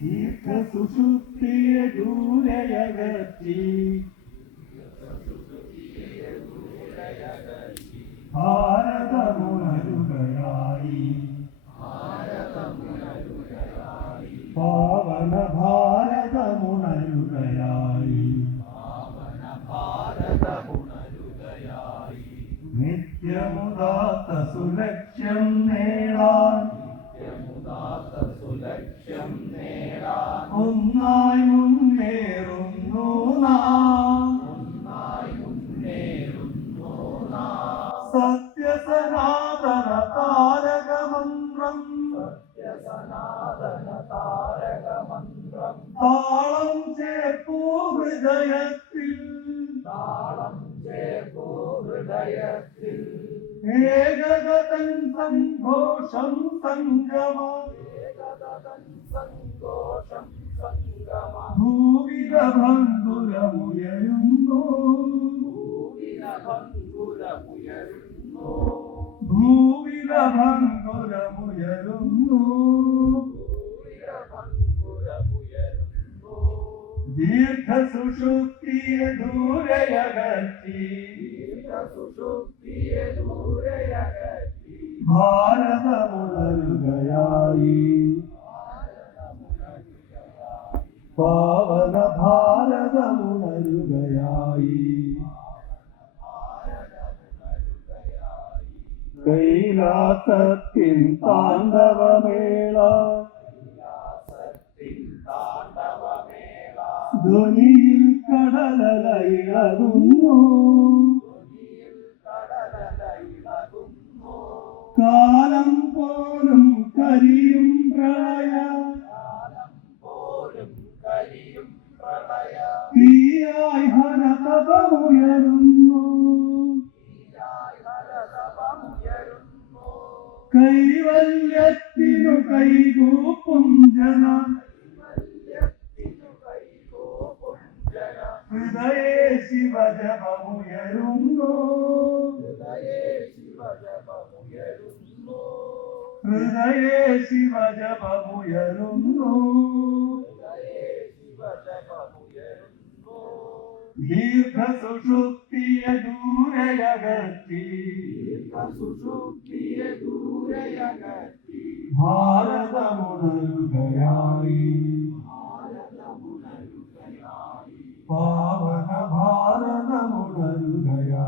ദീർഘസുഷുപ്തിയെ ദൂരയകറ്റി ഭാരതമുണരുകയായി പാവന ഭാരതമുണരുകയായി നിത്യമുദാത്ത സുലക്ഷ്യം നേടാൻ ഒന്നായി മുന്നേറുന്നു നാം സത്യസനാതന താരകമന്ത്രം താളം ചേർപ്പൂ ഹൃദയത്തിൽ ഏകഗതൻ സന്തോഷം സംഗമം ഭൂവിലഭംഗുരമുയരുന്നു ഭൂവിലഭംഗുരമുയരുന്നു ദീർഘസുഷുപ്തിയെ ദൂരയകറ്റി ഭാരതമുണരുകയായി പാവന ഭാരതമുണരുകയായി കൈലാസത്തിൻ താണ്ഡവമേള ധ്വനിയിൽ കടലലയിളകുന്നു കാലം പോലും കരിയും പ്രളയ തീയായി ഹരതപമുയരുന്നു കൈവല്യത്തിനു കൈകൂപ്പും ജന ഹൃദയേ ശിവജപമുയരുന്നു ഹൃദയേ ശിവജപമുയരുന്നു ദീർഘസുഷുപ്തിയെ ദൂരയകറ്റി ഭാരതമുണരുകയായി പാവന ഭാരതമുണരുകയായി